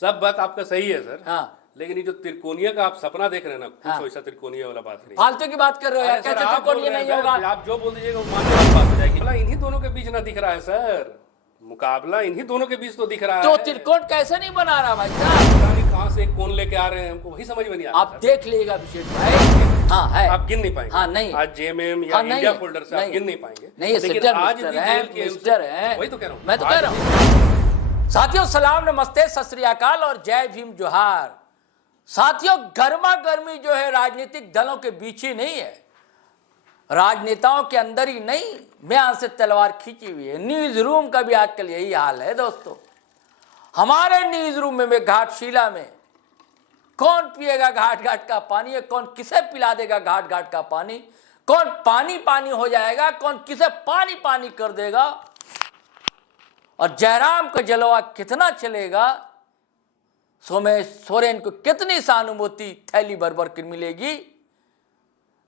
सब बात आपका सही है सर। हाँ, लेकिन ये जो त्रिकोणीय का आप सपना देख रहे हैं ना, कुछ वैसा त्रिकोणीय वाला बात नहीं। फालतू की बात कर रहे हो यार, अरे सर, कैसे आप बोल त्रिकोणीय रहे हैं नहीं होगा? सर, आप जो बोल दीजिएगा वो मानने वाली बात हो जाएगी। भला इन्हीं दोनों के बीच ना दिख रहा है सर, मुकाबला इन्हीं दोनों के बीच तो दिख रहा तो है। त्रिकोण कैसे नहीं बना रहा भाई साहब? पता नहीं कहाँ से एक कोण लेके आ रहे हैं, हमको वही समझ में नहीं आ रहा आप देख लीजिएगा अभिषेक भाई। हाँ है, आप गिन नहीं पाएंगे। हाँ नहीं, आज जेएमएम या हाँ, नहीं इंडिया है, फोल्डर से नहीं आप गिन नहीं पाएंगे। नहीं, ये लेकिन सिस्टर आज मिस्टर भी है, जेल के मिस्टर है, वही तो कह रहा हूँ, मैं तो आज कह रहा हूँ। साथियों सलाम, नमस्ते, सत श्री अकाल और जय भीम जोहार। साथियों गर्मा गर्मी जो है राजनीतिक दलों के बीच ही नहीं है, राजनेताओं के अंदर ही नहीं, म्यान से तलवार खींची हुई है। न्यूज रूम का भी आजकल यही हाल है दोस्तों। हमारे न्यूज रूम में घाटशिला में कौन पिएगा घाट घाट का पानी है, कौन किसे पिला देगा घाट घाट का पानी, कौन पानी पानी हो जाएगा, कौन किसे पानी पानी कर देगा, और जयराम का जलवा कितना चलेगा, सोमेश सोरेन को कितनी सहानुभूति थैली भर भर कर मिलेगी,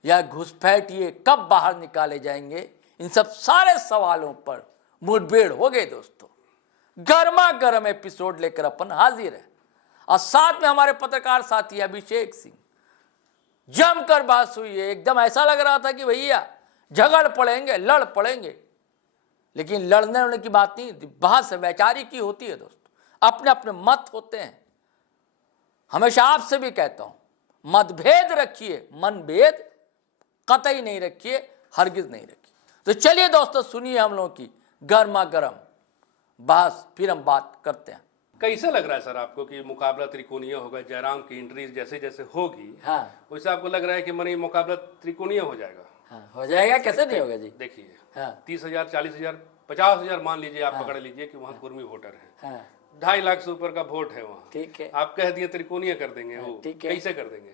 या घुसपैठ ये कब बाहर निकाले जाएंगे, इन सब सारे सवालों पर मुठभेड़ हो गए दोस्तों। गर्मा गर्म एपिसोड लेकर अपन हाजिर है, और साथ में हमारे पत्रकार साथी अभिषेक सिंह। जमकर बात हुई है, एकदम ऐसा लग रहा था कि भैया झगड़ पड़ेंगे, लड़ पड़ेंगे, लेकिन लड़ने की बात नहीं, बहस वैचारिक की होती है दोस्तों। अपने अपने मत होते हैं। हमेशा आपसे भी कहता हूं, मतभेद रखिए, मनभेद कतई नहीं रखिए, हरगिज नहीं रखिए। तो चलिए दोस्तों सुनिए हम लोगों की गर्मा गर्म बहस, फिर हम बात करते हैं। कैसा लग रहा है सर आपको कि मुकाबला त्रिकोणीय होगा? जयराम की एंट्री जैसे जैसे होगी, हाँ वैसे आपको लग रहा है कि मनी मुकाबला त्रिकोणीय हो जाएगा? हाँ, हो जाएगा, कैसे नहीं होगा जी। देखिए, हाँ 30,000, 40,000, 50,000 मान लीजिए, आप पकड़ लीजिए कि वहाँ कुर्मी वोटर है, हाँ 2.5 लाख से ऊपर का वोट है वहाँ। ठीक है, आप कह दिए त्रिकोणीय कर देंगे, वो ठीक है। कैसे कर देंगे?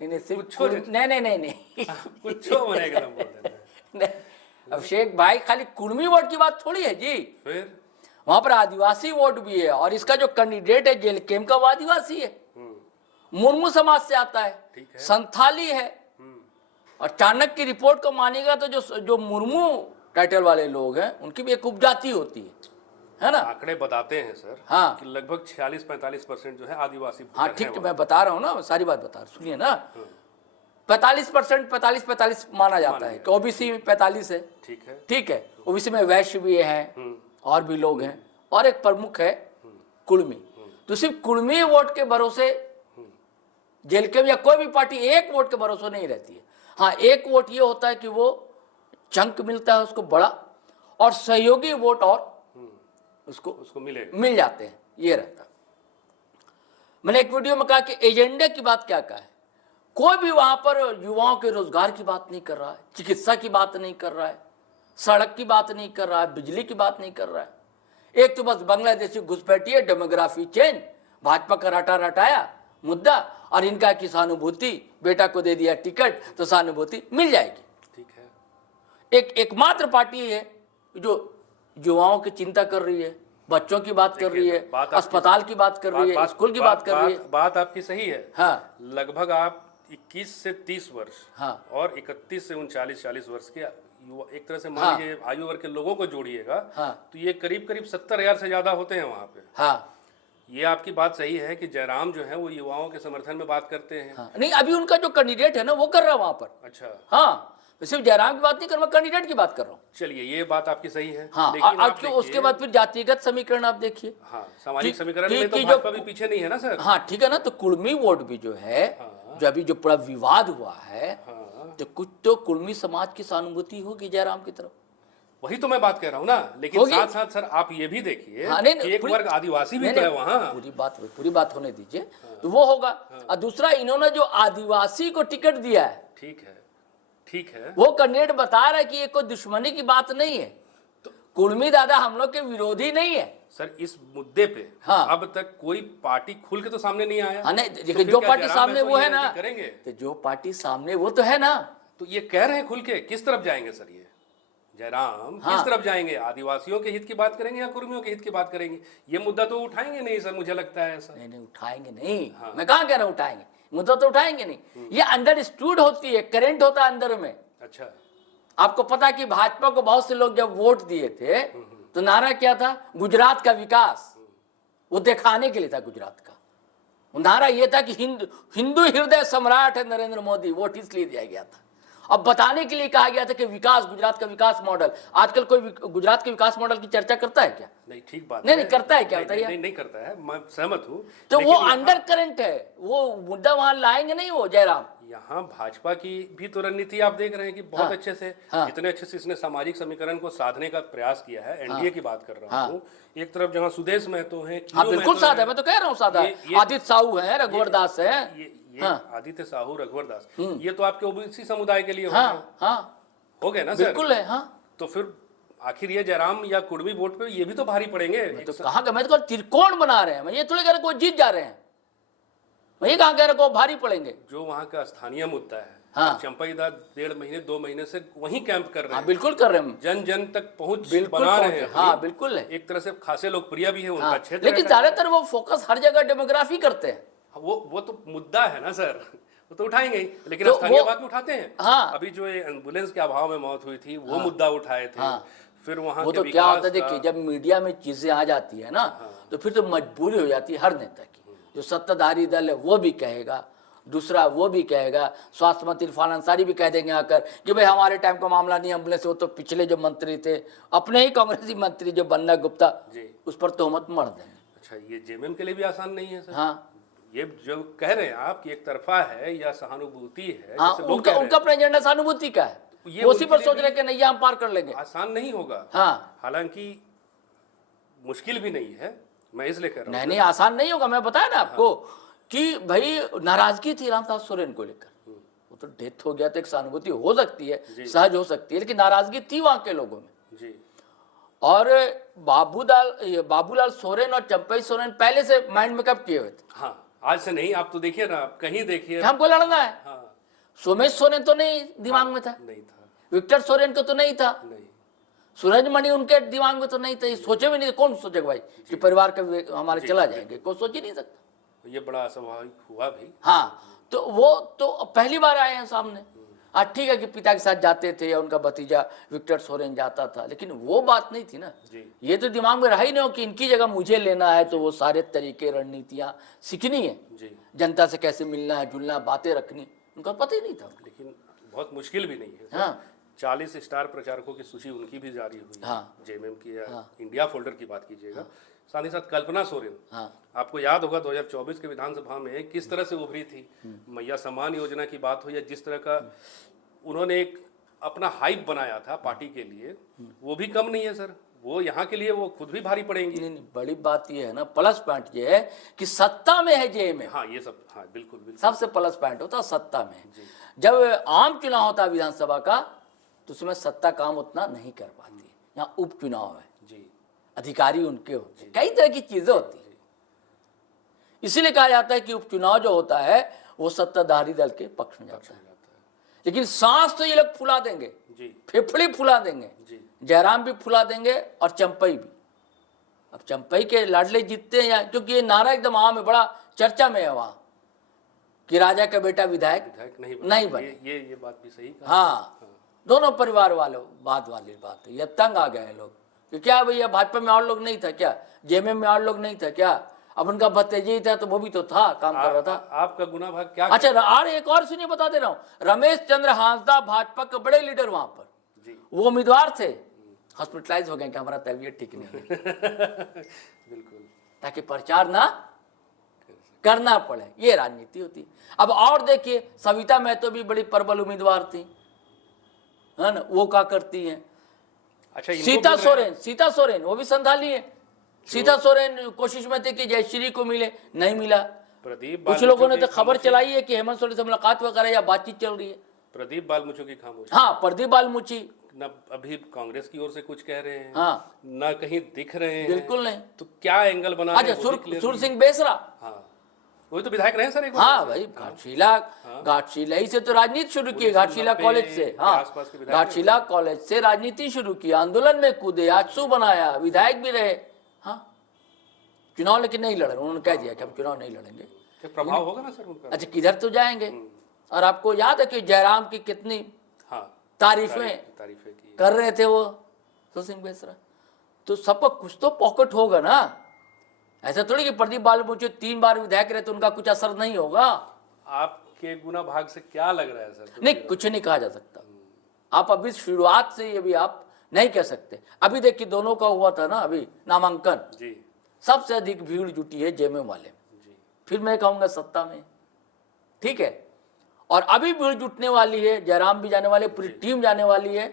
नहीं सिर्फ कुछो नहीं नहीं नहीं नहीं कुछ बनेगा ना, बोल देना। नहीं, अभिषेक भाई खाली कुर्मी वोट की बात थोड़ी है जी, फिर वहां पर आदिवासी वोट भी है, और इसका जो कैंडिडेट है जेल केम का वो आदिवासी है, मुर्मू समाज से आता है, ठीक है। संथाली है, और चाणक्य की रिपोर्ट को मानेगा तो जो मुर्मू टाइटल वाले लोग हैं उनकी भी एक उपजाति होती है ना। आंकड़े बताते हैं सर, हाँ कि लगभग 46-45% जो है आदिवासी हाँ वोटर ठीक, हैं तो वहाँ। मैं बता रहा हूँ ना, सारी बात बता रहा हूँ, सुनिए ना। 45% 45 माना जाता है कि ओबीसी में 45 है, ठीक है, ठीक है। ओबीसी में वैश्य भी हैं और भी लोग हैं, और एक प्रमुख है कुर्मी। तो सिर्फ कुर्मी वोट के भरोसे जेल के या कोई भी पार्टी एक वोट के भरोसे नहीं रहती है। हाँ एक वोट ये होता है कि वो चंक मिलता है उसको बड़ा, और सहयोगी वोट और उसको मिलेगा, मिल जाते हैं, ये रहता। मैंने एक वीडियो में कहा कि एजेंडे की बात क्या है, कोई भी वहां पर युवाओं के रोजगार की बात नहीं कर रहा है, चिकित्सा की बात नहीं कर रहा है, सड़क की बात नहीं कर रहा है, बिजली की बात नहीं कर रहा है। एक तो बस बांग्लादेशी घुसपैठी, डेमोग्राफी चेंज, भाजपा का रटा रटाया मुद्दा, और इनका की सहानुभूति, बेटा को दे दिया टिकट तो सहानुभूति मिल जाएगी। ठीक है। एकमात्र पार्टी है जो युवाओं की चिंता कर रही है, बच्चों की बात कर रही है, अस्पताल की बात कर रही है, स्कूल की बात कर रही है। बात आपकी सही है। हाँ लगभग आप 21 से 30 वर्ष, हाँ, और 31 से 39-40 वर्ष के युवा, एक तरह से मान हाँ, लीजिए आयु वर्ग के लोगों को जोड़िएगा, हाँ, तो ये करीब करीब 70,000 से ज्यादा होते हैं वहाँ पे। हाँ, ये आपकी बात सही है कि जयराम जो है वो युवाओं के समर्थन में बात करते हैं। हाँ। नहीं अभी उनका जो कैंडिडेट है ना वो कर रहा है वहां पर। अच्छा, हाँ सिर्फ जयराम की बात नहीं कर रहा, कैंडिडेट की बात कर रहा हूँ। चलिए ये बात आपकी सही है। हाँ, लेकिन आप उसके बाद फिर जातिगत समीकरण आप देखिए। हाँ, सामाजिक कि- समीकरण कि- में तो कि भाजपा भी पीछे नहीं है ना सर। हाँ ठीक है ना, तो कुर्मी वोट भी जो है, जो अभी जो पूरा विवाद हुआ है, तो कुछ तो कुर्मी समाज की सहानुभूति होगी जयराम की तरफ। वही तो मैं बात कह रहा हूँ ना, लेकिन होगी। साथ साथ सर आप ये भी देखिए हाँ, कि एक वर्ग आदिवासी भी तो है वहाँ। पूरी बात होने दीजिए, तो वो होगा। और दूसरा, इन्होंने जो आदिवासी को टिकट दिया है, ठीक है, ठीक है, वो कैंडिडेट बता रहा है कि ये कोई दुश्मनी की बात नहीं है, तो कुर्मी दादा हम लोग के विरोधी नहीं है सर। इस मुद्दे पे हाँ, अब तक कोई पार्टी खुल के तो सामने नहीं आया। हाँ नहीं तो देखिए, फिर जो क्या पार्टी जयराम सामने ऐसा वो है ये ना, करेंगे? तो जो पार्टी सामने वो तो है ना, तो ये कह रहे हैं खुल के, किस तरफ जाएंगे सर ये जयराम? हाँ, किस तरफ जाएंगे? आदिवासियों के हित की बात करेंगे या कुर्मियों के हित की बात करेंगे? ये मुद्दा तो उठाएंगे नहीं सर, मुझे लगता है ऐसा। नहीं उठाएंगे नहीं। हाँ। मैं कहाँ कह रहा हूँ उठाएंगे, मुद्दा तो उठाएंगे नहीं। ये अंडरस्टूड होती है, करेंट होता है अंदर में। अच्छा, आपको पता कि भाजपा को बहुत से लोग जब वोट दिए थे तो नारा क्या था, गुजरात का विकास, वो दिखाने के लिए था गुजरात का। नारा ये था कि हिंदू हृदय सम्राट है नरेंद्र मोदी, वोट इसलिए दिया गया था। अब बताने के लिए कहा गया था कि विकास, गुजरात का विकास मॉडल। आजकल कोई गुजरात के विकास मॉडल की चर्चा करता है क्या? नहीं, ठीक बात नहीं करता है क्या? बताइए। नहीं करता है, मैं सहमत हूँ। तो वो अंडर करंट है, वो मुद्दा वहां लाएंगे नहीं वो जयराम। यहाँ भाजपा की भी तो रणनीति आप देख रहे हैं कि बहुत अच्छे से, जितने अच्छे से इसने सामाजिक समीकरण को साधने का प्रयास किया है। एनडीए की बात कर रहा हूँ। एक तरफ जहाँ सुदेश महतो है, बिल्कुल साधा है, मैं तो कह रहा हूँ साधा। आदित्य साहू है, रघुवर दास है, आदित्य साहू, रघुवर दास, ये तो आपके ओबीसी समुदाय के लिए हो गए ना सर? बिल्कुल है। तो फिर आखिर ये जयराम या कुर्मी वोट पे ये भी तो भारी पड़ेंगे। तो कहा कि मैं तो त्रिकोण बना रहे हैं, मैं ये थोड़ी कह रहा कोई जीत जा रहे हैं, मैं ये कहा कह रहा को भारी पड़ेंगे। जो वहाँ का स्थानीय मुद्दा है, चंपई दास 1.5 महीने 2 महीने से वहीं कैंप कर रहे हैं। बिल्कुल कर रहे हैं, जन जन तक पहुंच बना रहे हैं। हाँ बिल्कुल है। एक तरह से खासे लोकप्रिय भी है उनका क्षेत्र, लेकिन ज्यादातर वो फोकस हर जगह डेमोग्राफी करते हैं। वो तो मुद्दा है ना सर, वो तो उठाएंगे ही, लेकिन स्थानीय बात में उठाते हैं। अभी जो एम्बुलेंस के अभाव में मौत हुई थी, वो मुद्दा उठाए थे। फिर वहाँ वो तो क्या होता है, देखिए जब मीडिया में चीजें आ जाती है ना, तो फिर तो मजबूरी हो जाती है हर नेता की। जो सत्ताधारी दल है वो भी कहेगा, दूसरा वो भी कहेगा, स्वास्थ्य मंत्री इरफान अंसारी भी कह देंगे आकर कि भाई हमारे टाइम का मामला नहीं, एम्बुलेंस। वो तो पिछले जो मंत्री थे, अपने ही कांग्रेसी मंत्री जो बन्ना गुप्ता, उस पर तोहमत मर देंगे। अच्छा, ये जेएमएम के लिए भी आसान नहीं है सर? ये जो कह रहे हैं आप कि एक तरफा है या सहानुभूति है, उनका अपना एजेंडा सहानुभूति का है, ये उसी पर सोच रहे कि नहीं हम पार कर लेंगे। आसान नहीं होगा। हालांकि मुश्किल भी नहीं है, मैं इसलिए कह रहा हूँ। नहीं आसान नहीं होगा, मैं बताया ना आपको कि भाई नाराजगी थी रामदास सोरेन को लेकर। वो तो डेथ हो गया तो एक सहानुभूति हो सकती है, सहज हो सकती है, लेकिन नाराजगी थी वहां के लोगों में जी। और बाबूलाल सोरेन और चंपई सोरेन पहले से माइंड मेकअप किए हुए थे। आज से नहीं, आप तो देखिए ना, आप कहीं देखिए, हमको लड़ना है। सोमेश सोरेन तो नहीं दिमाग में था, नहीं था। विक्टर सोरेन को तो नहीं था, सूरजमणि उनके दिमाग में तो नहीं था। ये सोचे भी नहीं, कौन सोचेगा भाई कि परिवार के हमारे चला जाएंगे, कोई सोच ही नहीं सकता। ये बड़ा अस्वाभाविक हुआ भी। तो वो तो पहली बार आए हैं सामने। ठीक है कि पिता के साथ जाते थे या उनका भतीजा विक्टर सोरेन जाता था, लेकिन वो बात नहीं थी ना जी। ये तो दिमाग में रहा ही नहीं हो कि इनकी जगह मुझे लेना है, तो वो सारे तरीके रणनीतियां सीखनी है जी। जनता से कैसे मिलना है, जुलना, बातें रखनी, उनका पता ही नहीं था। लेकिन बहुत मुश्किल भी नहीं है। 40 स्टार प्रचारकों की सूची उनकी भी जारी हुई। जेएमएम की या इंडिया फोल्डर की बात कीजिएगा। साथ ही साथ कल्पना सोरेन, आपको याद होगा 2024 के विधानसभा में किस तरह से उभरी थी। मैया सम्मान योजना की बात हो या जिस तरह का उन्होंने एक अपना हाइप बनाया था पार्टी के लिए, वो भी कम नहीं है सर। वो यहाँ के लिए वो खुद भी भारी पड़ेंगी। नहीं, बड़ी बात ये है ना, प्लस पॉइंट ये है कि सत्ता में है जेएमएम। ये सब बिल्कुल सबसे प्लस पॉइंट होता है सत्ता में। जब आम चुनाव होता है विधानसभा का, तो उसमें सत्ता काम उतना नहीं कर पाती। यहाँ उपचुनाव है जी, अधिकारी उनके होते हैं, कई तरह की चीजें होती है। इसीलिए कहा जाता है कि उपचुनाव जो होता है वो सत्ताधारी दल के पक्ष में जाता है। लेकिन सांस तो ये लोग फुला देंगे जी, फेफड़े फुला देंगे जी। जयराम भी फुला देंगे और चंपई भी। अब चंपई के लाडले जीतते हैं, क्योंकि ये नारा एकदम आम है, बड़ा चर्चा में है वहां कि राजा का बेटा विधायक नहीं बने। ये बात भी सही। दोनों परिवार वाले बात है। ये तंग आ गए लोग कि क्या भैया भाजपा में और लोग नहीं था क्या, जेएमएम में और लोग नहीं था क्या? अब उनका भतीजा ही था तो वो भी तो था, काम कर रहा था। आपका गुना भाग क्या? अच्छा, और एक और सुनिए, बता दे रहा हूँ, रमेश चंद्र हांसदा भाजपा के बड़े लीडर वहां पर जी। वो उम्मीदवार थे, हॉस्पिटलाइज हो गए कि हमारा तबीयत ठीक नहीं है बिल्कुल, ताकि प्रचार ना करना पड़े। ये राजनीति होती। अब और देखिए, सविता महतो भी बड़ी प्रबल उम्मीदवार थी, है ना, वो क्या करती हैं? अच्छा, सीता सोरेन वो भी संधाली है। सीता सोरेन कोशिश में थे कि जयश्री को मिले, नहीं मिला। कुछ लोगों ने तो खबर चलाई है कि हेमंत सोरेन से मुलाकात वगैरह या बातचीत चल रही है। प्रदीप बालमुचु की खामोशी। प्रदीप बालमुचि न अभी कांग्रेस की ओर से कुछ कह रहे हैं, न कहीं दिख रहे हैं, बिल्कुल नहीं। तो क्या एंगल बना? अच्छा, सुर सिंह बेसरा, वही तो विधायक रहे सर एक भाई घाटशिला ही से तो राजनीति शुरू की, घाटशिला कॉलेज से। घाटशिला कॉलेज से राजनीति शुरू की, आंदोलन में कूदे, आजसू बनाया, विधायक भी रहे। चुनाव लेकिन नहीं लड़ रहे, उन्होंने कह दिया कि हम चुनाव नहीं लड़ेंगे। प्रभाव होगा ना सर उनका। अच्छा, किधर तो जाएंगे। और आपको याद है कि जयराम की कितनी तारीफें कर रहे थे वो सुर सिंह बेसरा। तो सबका कुछ तो पॉकेट होगा ना, ऐसा थोड़ी कि प्रदीप बाबू मुझे 3 बार विधायक रहे तो उनका कुछ असर नहीं होगा। आपके गुना भाग से क्या लग रहा है सर? नहीं, कुछ नहीं कहा जा सकता। आप अभी शुरुआत से ये भी आप नहीं कह सकते। अभी देखिए दोनों का हुआ था ना अभी नामांकन जी, सबसे अधिक भीड़ जुटी है जेएमएम वाले में। जी, फिर मैं कहूंगा सत्ता में, ठीक है। और अभी भीड़ जुटने वाली है, जयराम भी जाने वाले, पूरी टीम जाने वाली है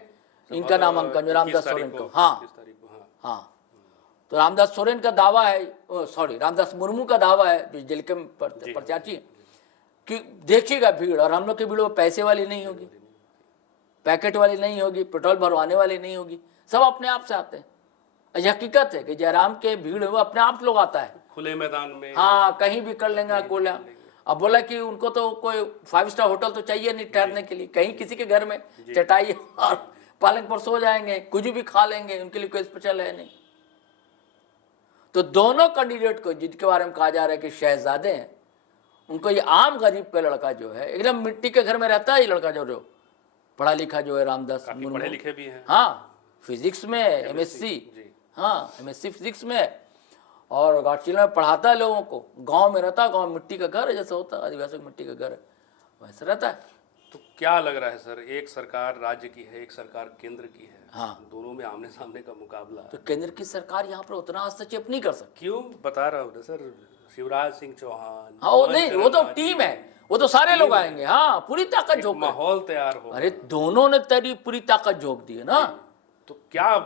इनका नामांकन जो रामदास सोरेन को। हाँ 21 तारीख को, हाँ। हाँ, तो रामदास सोरेन का दावा है, सॉरी रामदास मुर्मू का दावा है जो जेलके में प्रत्याशी कि देखिएगा भीड़, और हम लोग की भीड़ वो पैसे वाली नहीं होगी, पैकेट वाली नहीं होगी, पेट्रोल भरवाने वाली नहीं होगी, सब अपने आप से आते हैं। ये हकीकत है कि जयराम के भीड़ वो अपने आप लोग आता है, खुले मैदान में, हाँ कहीं भी कर लेंगे कोला। अब बोला कि उनको तो कोई 5 स्टार होटल तो चाहिए नहीं ठहरने के लिए, कहीं किसी के घर में चटाई और पालंग पर सो जाएंगे, कुछ भी खा लेंगे, उनके लिए कोई स्पेशल है नहीं। तो दोनों कैंडिडेट को जिनके बारे में कहा जा रहा है कि शहजादे हैं, उनको ये आम गरीब का लड़का जो है, एकदम मिट्टी के घर में रहता है ये लड़का जो पढ़ा लिखा जो है रामदास मुर्मू, पढ़े लिखे भी हैं, हाँ फिजिक्स में एमएससी, हाँ एमएससी फिजिक्स में, और गाडचिला में पढ़ाता है लोगों को, गांव में रहता है, गांव में मिट्टी का घर है जैसा होता है आदिवासी का मिट्टी का घर है वैसा रहता है। तो क्या लग रहा है सर, एक सरकार राज्य की है, एक सरकार केंद्र की है, हाँ, दोनों में आमने सामने का मुकाबला है। तो केंद्र की सरकार यहाँ पर उतना हस्तक्षेप नहीं कर सकती। क्यों बता रहा हूँ सर, शिवराज सिंह चौहान, हाँ वो नहीं, वो तो टीम है, वो तो सारे लोग आएंगे, हाँ पूरी ताकत झोंक, माहौल तैयार हो। अरे दोनों ने तेरी पूरी ताकत झोंक दी है ना, तो क्या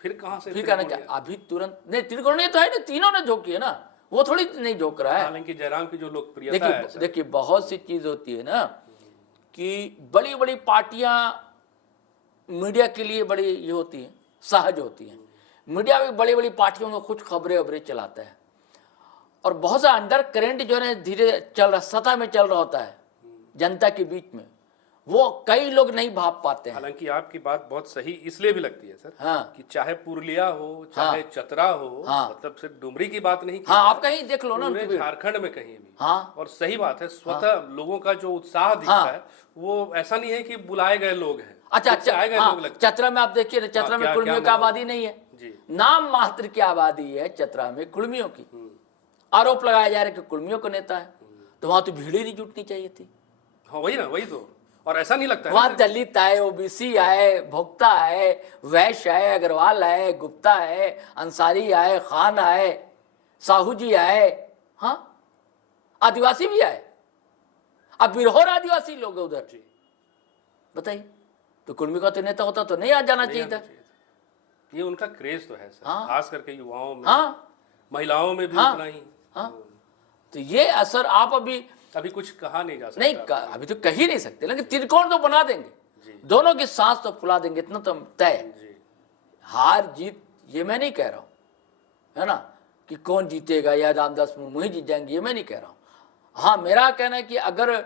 फिर कहाँ से फिर कहना क्या अभी तुरंत नहीं, त्रिकोणीय तो है ना, तीनों ने झोंकी है ना, वो थोड़ी नहीं झोंक रहा है। हालांकि जयराम की जो लोकप्रियता है सर, देखिए बहुत सी चीज होती है ना कि बड़ी बड़ी पार्टियां मीडिया के लिए बड़ी ये होती हैं, सहज होती हैं। मीडिया भी बड़ी बड़ी पार्टियों को कुछ खबरें वबरें चलाता है, और बहुत सा अंडर करेंट जो है धीरे चल रहा, सतह में चल रहा होता है जनता के बीच में, वो कई लोग नहीं भाप पाते हैं। हालांकि आपकी बात बहुत सही इसलिए भी लगती है सर, हाँ, कि चाहे पुरुलिया हो, चाहे चतरा हो, हाँ, मतलब सिर्फ डुमरी की बात नहीं की, हाँ आप कहीं देख लो ना पूरे उनकी, झारखंड में कहीं भी। हाँ, और सही बात है, स्वतः लोगों का जो उत्साह दिखता है वो ऐसा नहीं है कि बुलाए गए लोग हैं। अच्छा खुद से आए गए लोग हाँ, लगते हैं। चतरा में आप देखिए ना, चतरा में क्या- कुर्मियों क्या की आबादी नहीं है जी, नाम मात्र की आबादी है चतरा में कुर्मियों की। आरोप लगाया जा रहा है कि कुर्मियों को नेता है, तो वहां तो भीड़ ही नहीं जुटनी चाहिए थी। हाँ वही ना, वही तो। और ऐसा नहीं लगता है वहां ना, दलित आए, ओबीसी आए, भोक्ता आए, वैश्य आए, अग्रवाल आए, गुप्ता आए, अंसारी आए, खान आए, साहू जी आए, हाँ आदिवासी भी आए, अब बिरहोर आदिवासी लोग हैं उधर, बताइए। तो कुर्मी का तो नेता होता तो नहीं आ जाना चाहिए था। ये उनका क्रेज तो है सर, हाँ, खास करके युवाओं में, हाँ, महिलाओं में भी हाँ, उतना ही। हाँ, तो ये असर आप अभी कुछ कहा नहीं जा सकता। नहीं अभी तो कह ही नहीं सकते, लेकिन त्रिकोण तो बना देंगे, दोनों की सांस तो फुला देंगे, इतना तो तय है। हार जीत ये मैं नहीं कह रहा हूँ, है ना, कि कौन जीतेगा या रामदास मुर्मू ही जीत जाएंगे, ये मैं नहीं कह रहा हूँ। हाँ मेरा कहना है कि अगर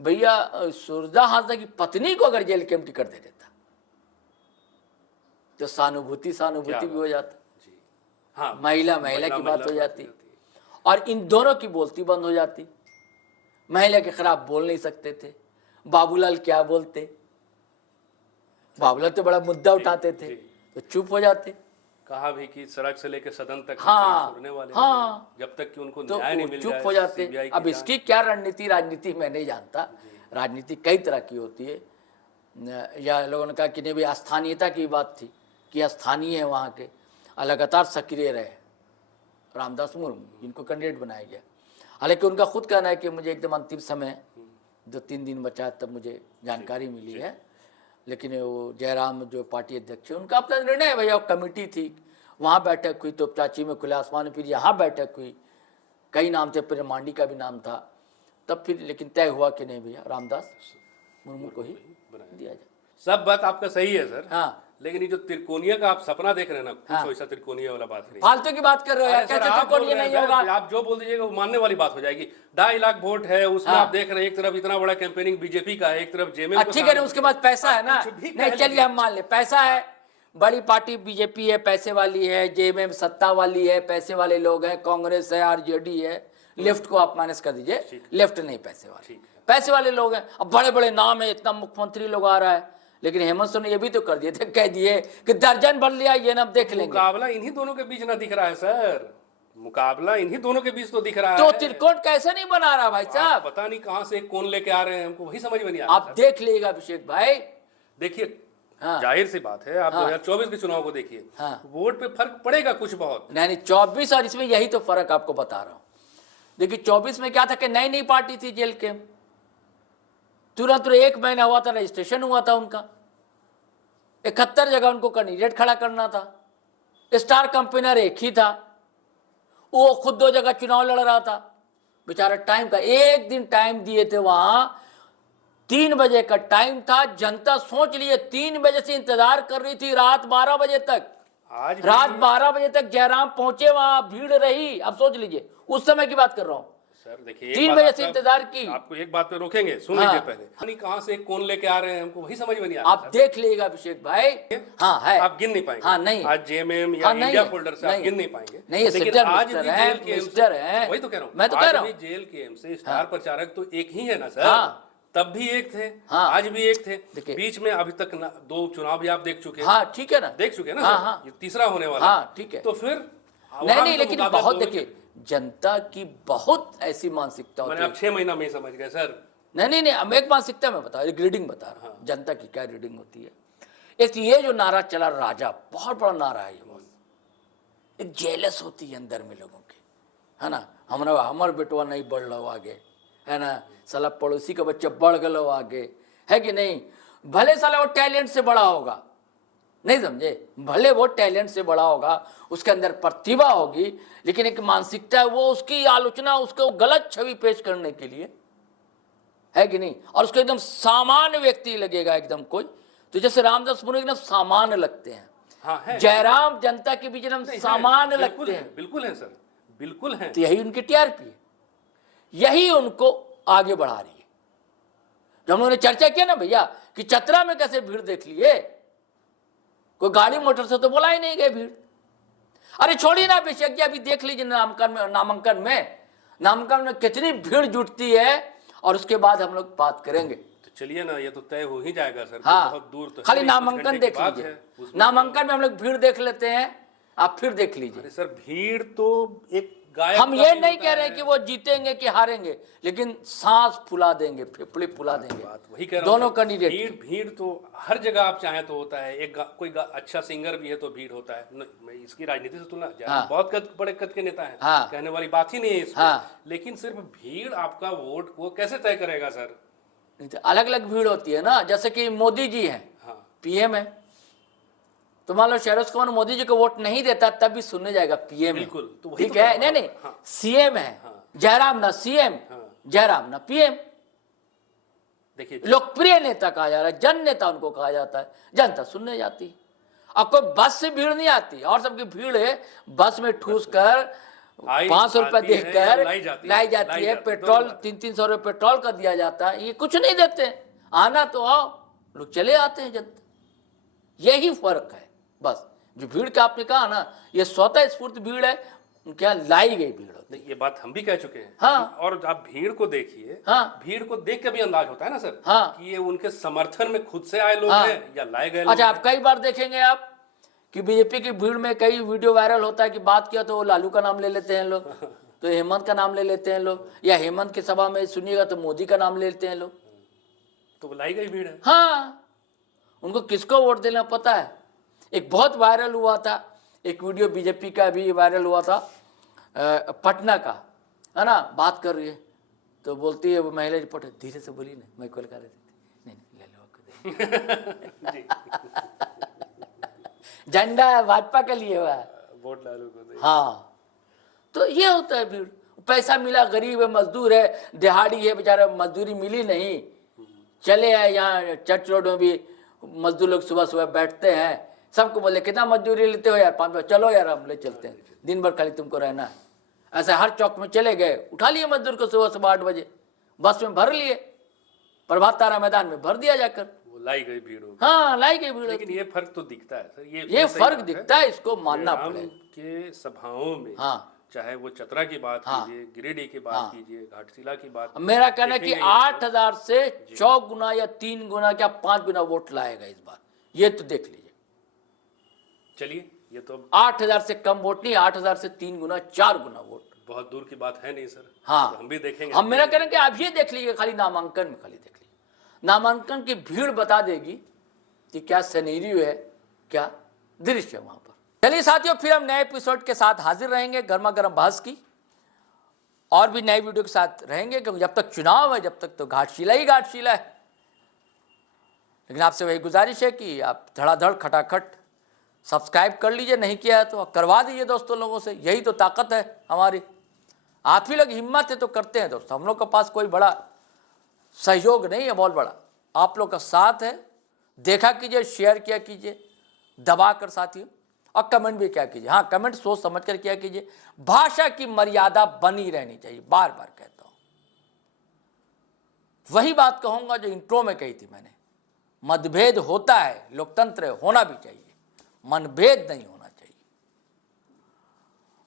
भैया सुरजा हाजरा की पत्नी को अगर जेल कैंप टिकट दे देता तो सहानुभूति भी हो जाता, हाँ, महिला की बात हो जाती, और इन दोनों की बोलती बंद हो जाती। महिला के खिलाफ बोल नहीं सकते थे, बाबूलाल क्या बोलते, बाबूलाल तो बड़ा मुद्दा उठाते थे, तो चुप हो जाते। कहा भी कि सड़क से लेकर सदन तक हाँ, छोड़ने वाले, हाँ, जब तक कि उनको तो न्याय नहीं मिल चुप जाए, हो जाते। CBI अब इसकी क्या राजनीति मैं नहीं जानता, राजनीति कई तरह की होती है, या लोगों ने कहा कि नहीं भाई स्थानीयता की बात थी कि स्थानीय है वहाँ के, लगातार सक्रिय रहे रामदास मुर्मू जिनको कैंडिडेट बनाया गया। हालांकि उनका खुद कहना है कि मुझे एकदम अंतिम समय 2-3 दिन बचा तब मुझे जानकारी मिली है, लेकिन वो जयराम जो पार्टी अध्यक्ष है उनका अपना निर्णय है भैया। कमेटी थी, वहाँ बैठक हुई, तोपचाची में खुले आसमान में, फिर यहाँ बैठक हुई, कई नाम थे, फिर मांडी का भी नाम था, तब फिर लेकिन तय हुआ कि नहीं भैया रामदास मुर्मू को ही दिया जाए। सब बात आपका सही है सर, हाँ, लेकिन ये जो त्रिकोणीय का आप सपना देख रहे हैं ना, कुछ वैसा त्रिकोणीय वाला बात नहीं। फालतू की बात कर रहे हो यार, कैसे त्रिकोणीय नहीं होगा? आप जो बोल दीजिएगा वो मानने वाली बात हो जाएगी। 2.5 लाख वोट है उसमें, आप देख रहे हैं एक तरफ इतना बड़ा कैंपेनिंग बीजेपी का है, एक तरफ जेएमएम। ठीक है, उसके बाद पैसा है ना, नहीं चलिए हम मान ले पैसा है, बड़ी पार्टी बीजेपी है, पैसे वाली है, जेएमएम सत्ता वाली है, पैसे वाले लोग हैं, कांग्रेस है, आरजेडी है, लेफ्ट को आप माइनस कर दीजिए, लेफ्ट नहीं पैसे वाले, पैसे वाले लोग हैं। अब बड़े बड़े नाम है, इतना मुख्यमंत्री लोग आ रहा है, लेकिन हेमंत सोरेन ने ये भी तो कर दिए थे, कह दिए कि दर्जन भर लिया ये ना, देख लेंगे। मुकाबला इन्हीं दोनों के बीच ना दिख रहा है सर, मुकाबला इन्हीं दोनों के बीच तो दिख रहा तो है। त्रिकोण कैसे नहीं बना रहा भाई साहब? पता नहीं कहां से कौन लेके आ रहे हैं, हमको वही समझ में नहीं आ रहा। आप देख लीजिएगा अभिषेक भाई, देखिए हाँ। जाहिर सी बात है, आप 2024 के चुनाव को देखिए, हाँ। वोट पे फर्क पड़ेगा कुछ बहुत। नहीं 24 और इसमें यही तो फर्क आपको बता रहा हूं। देखिए 24 में क्या था कि नई नई पार्टी थी जेल के, तुरंत 1 महीना हुआ था रजिस्ट्रेशन हुआ था उनका, 71 जगह उनको कैंडिडेट खड़ा करना था, स्टार कंपेनर एक ही था, वो खुद 2 जगह चुनाव लड़ रहा था बेचारा। टाइम का 1 दिन टाइम दिए थे, वहां 3 बजे का टाइम था। जनता सोच लिए 3 बजे से इंतजार कर रही थी रात 12 बजे तक। आज रात 12 बजे तक जयराम पहुंचे, वहां भीड़ रही। अब सोच लीजिए उस समय की बात कर रहा हूं। सर देखिए 3 बजे से इंतजार की। आपको एक बात पे रोकेंगे, सुन लीजिए पहले। नहीं कहां से कौन लेके आ रहे हैं, हमको वही समझ में नहीं आ रहा। आप देख लीजिएगा अभिषेक भाई, हाँ है, आप गिन नहीं पाएंगे। हाँ नहीं, आज जेएमएम या हाँ, नहीं इंडिया है, फोल्डर से नहीं, आप गिन नहीं पाएंगे। नहीं, ये लेकिन सिस्टर आज भी मिस्टर है, जेल के मिस्टर है, वही तो कह रहा हूँ, मैं तो कह रहा हूँ। आज भी जेल के एम से स्टार प्रचारक तो एक ही है ना सर। हाँ। तब भी एक थे, हाँ। आज भी एक थे। देखिए। बीच में अभी तक 2 चुनाव भी आप देख चुके हैं। हाँ ठीक है ना, देख चुके हैं ना हाँ, सर? हाँ। ये तीसरा होने वाला। हाँ ठीक है। तो फिर नहीं लेकिन बहुत देखिए जनता की बहुत ऐसी मानसिकता होती मैंने है। आप 6 महीना में ही समझ गए सर। नहीं अब एक मानसिकता में बता, एक रीडिंग बता रहा हूं, जनता की क्या रीडिंग होती है। एक ये जो नारा चला राजा, बहुत बड़ा नारा है ये, एक जेलस होती है अंदर में लोगों के, है ना। हमार बेटवा नहीं बढ़ लो आगे, है ना, साला पड़ोसी का बच्चा बढ़ गलो आगे, है कि नहीं। भले साला वो टैलेंट से बड़ा होगा, नहीं समझे, भले वो टैलेंट से बड़ा होगा, उसके अंदर प्रतिभा होगी, लेकिन एक मानसिकता है वो उसकी आलोचना, उसको गलत छवि पेश करने के लिए, है कि नहीं। और उसको एकदम सामान्य व्यक्ति लगेगा एकदम कोई, तो जैसे रामदास मुनि एकदम सामान्य लगते हैं। हाँ है। जयराम जनता के बीच एकदम सामान्य लगते हैं। बिल्कुल है सर, बिल्कुल है। तो यही उनकी टीआरपी है, यही उनको आगे बढ़ा रही है। जब उन्होंने चर्चा किया ना भैया कि चतरा में कैसे भीड़ देख लिए, कोई गाड़ी मोटर से तो बोला ही नहीं गए भीड़। अरे छोड़िए ना अभिषेक जी, अभी देख लीजिए नामांकन में कितनी भीड़ जुटती है, और उसके बाद हम लोग बात करेंगे। तो चलिए ना, ये तो तय हो ही जाएगा सर। हाँ, बहुत दूर तो खाली है, नामांकन देख बात लीजिए, है। नामांकन में हम लोग भीड़ देख लेते हैं, आप फिर देख लीजिए। अरे सर भीड़ तो एक गायक हम ये नहीं कह रहे कि वो जीतेंगे कि हारेंगे, लेकिन सांस फुला देंगे, फेफड़े फुला देंगे। बात वही कह रहा दोनों हूं, कैंडिडेट। भीड़ तो हर जगह आप चाहें तो होता है। एक कोई अच्छा सिंगर भी है तो भीड़ होता है। मैं इसकी राजनीति से तुलना, हाँ। बहुत बड़े कद के नेता हैं, हाँ। कहने वाली बात ही नहीं है इसमें। हाँ। लेकिन सिर्फ भीड़ आपका वोट को कैसे तय करेगा सर? नहीं तो अलग अलग भीड़ होती है ना, जैसे कि मोदी जी हैं, हाँ। पीएम है, तो मान लो शहरों को मोदी जी को वोट नहीं देता तब भी सुनने जाएगा पीएम है, बिल्कुल, तो वही ठीक तो है। कह रहा नहीं हूं। हाँ। सीएम है, जयराम ना सीएम, जयराम ना पीएम। देखिए लोकप्रिय नेता कहा जा रहा है, जन नेता उनको कहा जाता है, जनता सुनने जाती है। अब कोई बस से भीड़ नहीं आती, और सबकी भीड़ है बस में ठूस कर 500 रुपए देकर लाई जाती है, पेट्रोल 300 रुपये पेट्रोल का दिया जाता है, ये कुछ नहीं देते। आना तो आओ, लोग चले आते हैं जनता, यही फर्क है बस। जो भीड़ का आपने कहा ना, ये स्वतः स्फूर्त भीड़ है, उनके यहाँ लाई गई भीड़ होती है। ये बात हम भी कह चुके हैं। हाँ। और आप भीड़ को देखिए, हाँ। भीड़ को देख के भी अंदाज होता है ना सर, हाँ। कि ये उनके समर्थन में खुद से आए लोग हाँ। हैं या लाए गए लोग अच्छा, हैं। आप कई बार देखेंगे आप कि बीजेपी की भीड़ में कई वीडियो वायरल होता है कि बात किया तो वो लालू का नाम ले लेते हैं लोग, तो हेमंत का नाम ले लेते हैं लोग, या हेमंत की सभा में सुनिएगा तो मोदी का नाम ले लेते हैं लोग। तो वो लाई गई भीड़ है। हाँ, उनको किसको वोट देना पता है। एक बहुत वायरल हुआ था, एक वीडियो बीजेपी का भी वायरल हुआ था, पटना का, है ना, बात कर रही है तो बोलती है वो महिला रिपोर्टर, धीरे से बोली ना, मैं कॉल कर रही थी, नहीं ले लो झंडा भाजपा के लिए हुआ है, वोट लालू को दे। हाँ। तो ये होता है भीड़, पैसा मिला, गरीब है, मजदूर है, दिहाड़ी है, बेचारा मजदूरी मिली नहीं, चले आए यहाँ चर्च रोड में भी मजदूर लोग सुबह सुबह बैठते हैं, सबको बोले कितना मजदूरी लेते हो यार, 5 चलो यार हम ले चलते हैं, दिन भर खाली तुमको रहना है। ऐसे हर चौक में चले गए, उठा लिए मजदूर को सुबह 8 बजे, बस में भर लिए, प्रभात तारा मैदान में भर दिया जाकर, वो लाई गई भीड़ होगी। हाँ लाई गई भीड़। लेकिन ये फर्क तो दिखता है सर, ये फर्क दिखता है, इसको मानना राम पड़ेगा। के सभाओं में, हाँ। चाहे वो चतरा की बात हाँ। कीजिए, गिरिडीह की बात कीजिए, घाटशिला की बात, मेरा कहना है कि देखेंगे 8000 से 4 गुना या 3 गुना क्या 5 गुना वोट लाएगा इस बार, ये तो देख लीजिए। चलिए ये तो 8,000 से कम वोट नहीं, 8,000 से 3 गुना 4 गुना वोट। बहुत दूर की बात है नहीं सर। हाँ, तो हम भी देखेंगे। हम मेरा कह रहे हैं कि आप ये देख लीजिए, खाली नामांकन में खाली देख लीजिए, नामांकन की भीड़ बता देगी कि क्या सिनेरियो है, क्या दृश्य है वहां पर। चलिए साथियों, फिर हम नए एपिसोड के साथ हाजिर रहेंगे, गर्मा गर्म बहस की और भी नए वीडियो के साथ रहेंगे, क्योंकि जब तक चुनाव है, जब तक तो घाटशिला ही घाटशिला है। लेकिन आपसे वही गुजारिश है कि आप धड़ाधड़ खटाखट सब्सक्राइब कर लीजिए, नहीं किया है तो करवा दीजिए दोस्तों लोगों से, यही तो ताकत है हमारी। आप ही लोग हिम्मत है तो करते हैं दोस्तों, हम लोग के पास कोई बड़ा सहयोग नहीं है, बहुत बड़ा आप लोग का साथ है। देखा कीजिए, शेयर किया कीजिए दबा कर साथियों, और कमेंट भी क्या कीजिए। हाँ, कमेंट सोच समझ कर किया कीजिए, भाषा की मर्यादा बनी रहनी चाहिए, बार बार कहता हूं। वही बात कहूंगा जो इंट्रो में कही थी मैंने, मतभेद होता है, लोकतंत्र होना भी चाहिए, मनभेद नहीं होना चाहिए।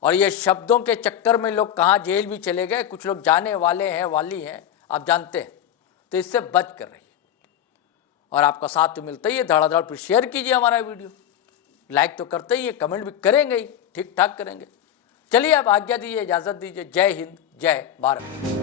और ये शब्दों के चक्कर में लोग कहाँ जेल भी चले गए, कुछ लोग जाने वाले हैं, वाली हैं, आप जानते हैं, तो इससे बच कर रहिए। और आपका साथ तो मिलता ही है, धड़ाधड़ फिर शेयर कीजिए हमारा वीडियो, लाइक तो करते ही है, कमेंट भी करेंगे ही, ठीक ठाक करेंगे। चलिए अब आज्ञा दीजिए, इजाजत दीजिए। जय हिंद, जय भारत।